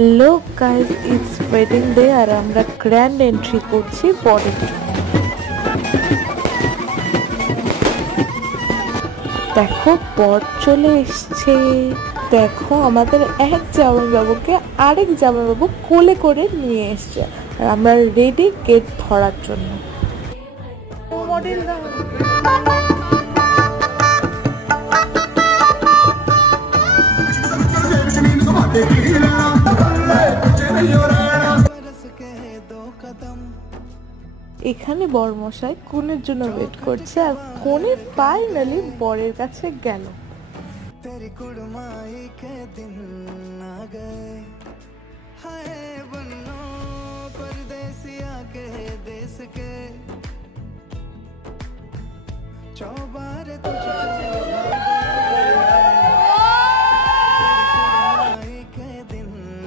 Hello guys, it's wedding day আর আমরা grand entry করছি বরের জন্য। দেখো বর চলে এসছে। দেখো আমাদের এক জামাইবাবুকে আরেক জামাইবাবু কোলে করে নিয়ে এসছে আর আমরা রেডি গেট ধরার জন্য। মডেল এখানে বরমশাই কনের জন্য ওয়েট করছে আর কনে ফাইনালি বরের কাছে গেল।